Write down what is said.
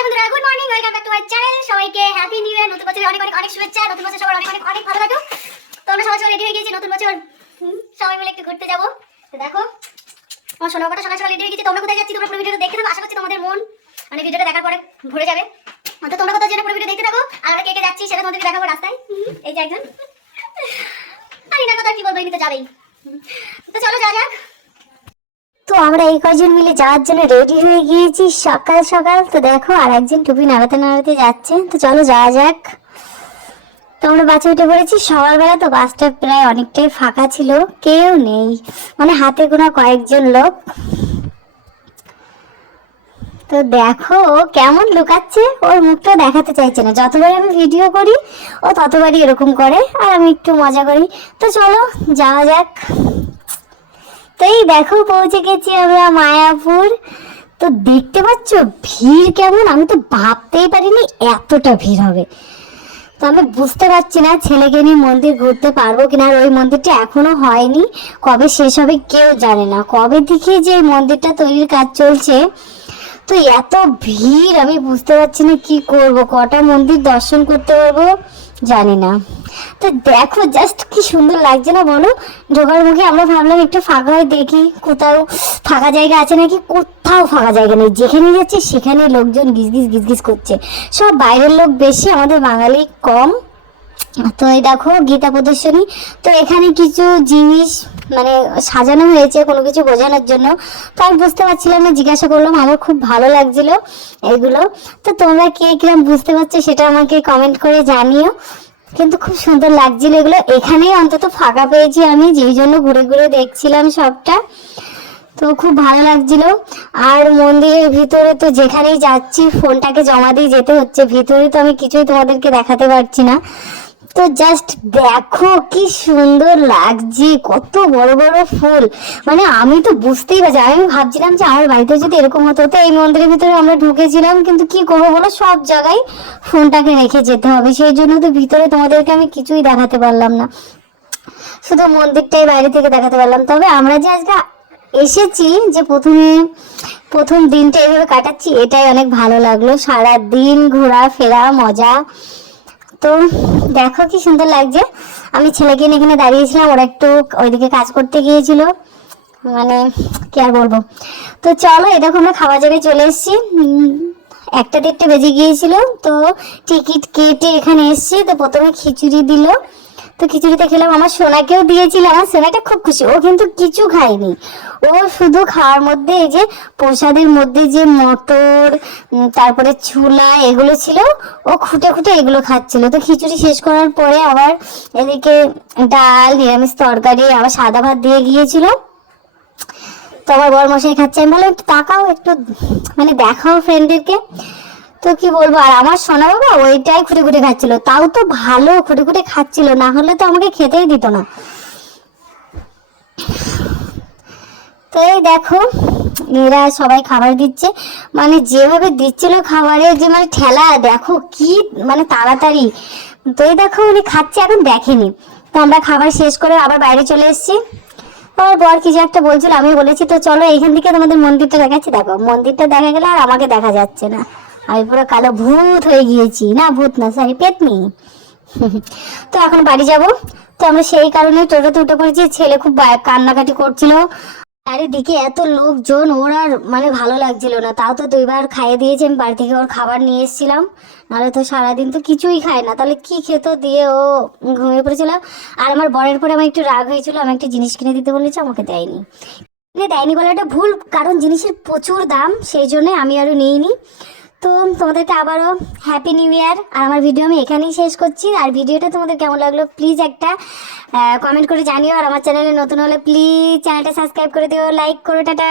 Hello বন্ধুরা, good morning, welcome back to my channel. সবাইকে happy new year, নতুন বছরের অনেক অনেক অনেক শুভেচ্ছা। নতুন বছর সবার অনেক অনেক অনেক ভালো কাটুক। তো আমরা সবাই রেডি হয়ে গেছি নতুন বছর সবাই মিলে একটু ঘুরতে যাবো। তো দেখো আমার সোনাবাটা সকাল সকাল রেডি হয়ে গেছি। তোমরা কোথায় যাচ্ছি তোমরা পুরো ভিডিওটা দেখে থাকো। আশা করছি তোমাদের মন মানে ভিডিওটা দেখার পরে ভরে যাবে। তো তোমরা কোথায় জেনে পুরো ভিডিও দেখতে থাকো। আর আমরা কে কে যাচ্ছি সেটা তোমাদেরকে দেখাবো রাস্তায়। এই যে একজন আর না কথা কি বলবো, এমনি তো যাবেই। তো চলো যা যাক। তো আমরা এই কজন মিলে যাওয়ার জন্য রেডি হয়ে গিয়েছি সকাল সকাল। তো দেখো আর একজন টুপি নাড়াতে নাড়াতে যাচ্ছে। তো চলো যাওয়া যাক। তো আমরা বাসে উঠে পড়েছি সকালবেলা। তো বাসটা প্রায় অনেকটাই ফাঁকা ছিল, কেউ নেই, মানে হাতে গোনা কয়েকজন লোক। তো দেখো ও কেমন লুকাচ্ছে, ওর মুখটা দেখাতে চাইছে না। যতবার আমি ভিডিও করি ও ততবারই এরকম করে, আর আমি একটু মজা করি। তো চলো যাওয়া যাক। তো এই দেখো পৌঁছে গেছি আমরা মায়াপুর। তো দেখতে পাচ্ছ ভিড় কেমন, আমি তো ভাবতেই পারিনি এতটা ভিড় হবে। তো আমি বুঝতে পারছি না ছেলেকে নিয়ে মন্দির ঘুরতে পারবো কিনা। আর ওই মন্দিরটা এখনো হয়নি, কবে শেষ হবে কেউ জানে না। কবে থেকে যে মন্দিরটা তৈরির কাজ চলছে, তো এত ভিড় আমি বুঝতে পারছি না কি করব, কটা মন্দির দর্শন করতে পারবো জানি না। তো দেখো জাস্ট কি সুন্দর লাগছে না বলো। ঢোকার মুখে আমরা ভাবলাম একটু ফাঁকা হয় দেখি, কোথাও ফাঁকা জায়গা আছে নাকি। কোথাও ফাঁকা জায়গা নেই, যেখানে যাচ্ছে সেখানে লোকজন গিজগিজ গিজগিজ করছে। সব বাইরের লোক বেশি, আমাদের বাঙালি কম। তো এই দেখো গীতা প্রদর্শনী। তো এখানে কিছু জিনিস মানে সাজানো হয়েছে কোনো কিছু বোঝানোর জন্য। তো আমি বুঝতে পারছিলাম না, জিজ্ঞাসা করলাম, আমার খুব ভালো লাগছিল এগুলো। তো তোমরা কে কিরম বুঝতে পারছো সেটা আমাকে কমেন্ট করে জানিও। কিন্তু খুব সুন্দর লাগছিল এগুলো। এখানেই অন্তত ফাঁকা পেয়েছি আমি, যেই জন্য ঘুরে ঘুরে দেখছিলাম সবটা। তো খুব ভালো লাগছিল। আর মন্দিরের ভিতরে তো যেখানেই যাচ্ছি ফোনটাকে জমা দিয়ে যেতে হচ্ছে। ভিতরে তো আমি কিছুই তোমাদেরকে দেখাতে পারছি না। তো জাস্ট দেখো কি সুন্দর লাগছে, কত বড় বড় ফুল। মানে আমি তো বুঝতেই পারছি, আমি ভাবছিলাম যে আমার বাড়িতে যদি এরকম হতো। তো এই মন্দিরের ভিতরে আমরা ঢুকেছিলাম, কিন্তু কি করবো বলো, সব জায়গায় ফোনটাকে রেখে যেতে হবে। সেই জন্য তো ভিতরে তোমাদেরকে আমি কিছুই দেখাতে পারলাম না, শুধু মন্দিরটাই বাইরে থেকে দেখাতে পারলাম। তবে আমরা যে আজকে এসেছি, যে প্রথম দিনটা এইভাবে কাটাচ্ছি, এটাই অনেক ভালো লাগলো। সারা দিন ঘোরাফেরা মজা। তো দেখো কি সুন্দর লাগছে। আমি ছেলেকে নিয়ে এখানে দাঁড়িয়েছিলাম, ওরা একটু ওইদিকে কাজ করতে গিয়েছিল, মানে কি আর বলবো। তো চলো এই দেখো আমরা খাওয়া জায়গায় চলে এসেছি। 1টা 1:30 বেজে গিয়েছিল। তো টিকিট কেটে এখানে এসেছি। তো প্রথমে খিচুড়ি দিল। তো খিচুড়িতে খেলাম, আমার সোনাকেও দিয়েছিলাম। আমার সোনাটা খুব খুশি, ও কিন্তু কিছু খায়নি। ও শুধু খাওয়ার মধ্যে এই যে প্রসাদের মধ্যে যে মটর তারপরে ছোলা এগুলো ছিল, ও খুঁটে খুঁটে এগুলো খাচ্ছিল। তো খিচুড়ি শেষ করার পরে আবার এদিকে ডাল, নিরামিষ তরকারি, আবার সাদা ভাত দিয়ে গিয়েছিল। তো আমার বড় মশাই খাচ্ছে, আমি বললাম একটু তাকাও, একটু মানে দেখাও ফ্রেন্ডদেরকে। তো কি বলবো, আর আমার সোনা বাবা ওইটাই খুঁটে খুঁটে খাচ্ছিল। তাও তো ভালো খুঁটে খুঁটে খাচ্ছিল, না হলে তো আমাকে খেতেই দিত না। তো এই দেখো এরা সবাই খাবার দিচ্ছে, মানে যেভাবে দিচ্ছিল খাবারের যে মানে ঠেলা, দেখো কি মানে তাড়াতাড়ি। তো এই দেখো উনি খাচ্ছে, এখন দেখেনি। তো আমরা খাবার শেষ করে আবার বাইরে চলে এসেছি। আমার বর কিছু একটা বলছিল, আমি বলেছি তো চলো এইখান থেকে তোমাদের মন্দিরটা দেখাচ্ছি। দেখো মন্দিরটা দেখা গেলে আর আমাকে দেখা যাচ্ছে না, আমি পুরো কালো ভূত হয়ে গিয়েছি। না ভূত না, সরি পেতনি। তো এখন বাড়ি যাব। তো আমরা সেই কারণে টোটোতে উঠে পড়েছি। ছেলে খুব কান্নাকাটি করছিল, চারিদিকে এত লোকজন, ওর আর মানে ভালো লাগছিল না। তাও তো 2বার খাইয়ে দিয়েছি, আমি বাড়ি থেকে ওর খাবার নিয়ে এসেছিলাম। নাহলে তো সারাদিন তো কিছুই খায় না, তাহলে কি খেত, দিয়ে ও ঘুমিয়ে পড়েছিল। আর আমার বরের পরে আমার একটু রাগ হয়েছিল, আমি একটা জিনিস কিনে দিতে বলেছি, আমাকে দেয়নি। দেয়নি বলাটা ভুল, কারণ জিনিসের প্রচুর দাম, সেই জন্য আমি আরও নিইনি। তো তোমাদেরকে আবারও হ্যাপি নিউ ইয়ার। আর আমার ভিডিও আমি এখানেই শেষ করছি। আর ভিডিওটা তোমাদের কেমন লাগলো প্লিজ একটা কমেন্ট করে জানিও। আর আমার চ্যানেলে নতুন হলে প্লিজ চ্যানেলটা সাবস্ক্রাইব করে দিও, লাইক করো, টাটা।